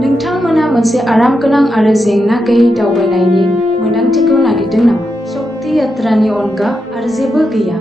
नोंथांमोना मोनसे आरामगोनां आरो जेंना गैयै दावबायनायनि मोनदांथिखौ नागिरदों नामा? शक्ति यात्रानि अनगा आरो जेबो गैया।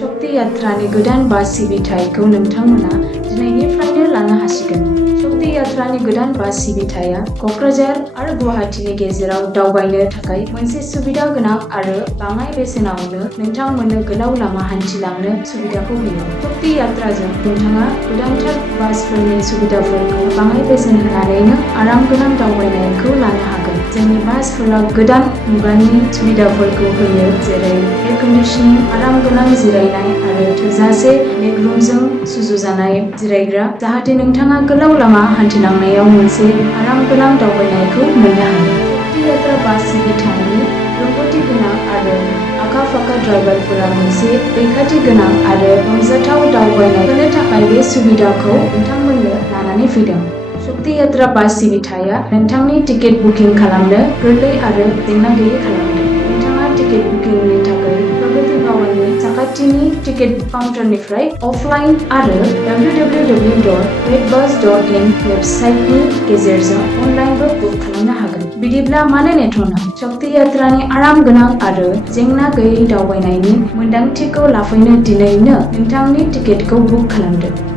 शक्ति यात्रानि गोदान बास सिबिथायखौ नोंथांमोना दिनैनिफ्रायनो लानो हासिगोन। शक्ति यात्रानि गोदान बास सिबिथाया क'क्राझार आरो गुवाहाटीनि गेजेराव दावबायनो थाखाय मोनसे सुबिदा गोनां आरो बाङाइ बेसेनावनो नोंथांमोननो गोलाव लामा हान्थिलांनो सुबिदाखौ होयो। शक्ति यात्राजों नोंथाङा गोदानथार बासफोरनि सुबिदाफोरखौ बाङाइ बेसेन होनानैनो आरामगोनां दावबायनायखौ लानो हागोन। जोंनि बासफोरा गोदान मुगानि सुबिदाफोरखौ होयो, जेरै एयार कन्डिशनिं, आरामगोनां जिरायनाय आरो थोजासे लेगरुमजों सुजुजानाय जिरायग्रा, जाहाथे नोंथाङा गोलाव लामा हान्थिलांनायाव मोनसे आरामगोनां दावबायनायखौ मोननो हायो। शक्ति यात्रा बास सिबिथायनि रोंग'थि गोनां आरो आखा-फाखा ड्राइभारफोरा मोनसे रैखाथि गोनां आरो रंजाथाव दावबायनाय होनो थाखाय बे सुबिदाखौ नोंथांमोननो लानानै फैदों। शक्ति यात्रा बास सिबिथाया नोंथांनि टिकेट बुकिं खालामनो गोरलै आरो जेंना गैयै खालामदों। नोंथाङा टिकेट बुकिंनि थाखाय प्रगति भवननि साखाथिनि टिकेट काउन्टारनिफ्राय अफलाइन आरो www.redbus.in वेबसाइटनि गेजेरजों अनलाइनबो बुक खालामनो हागोन। बिदिब्ला मानो नेथ'नो? शक्ति यात्रानि आरामगोनां आरो जेंना गैयै दावबायनायनि मोनदांथिखौ लाफैनो दिनैनो नोंथांनि टिकेटखौ बुक खालामदो।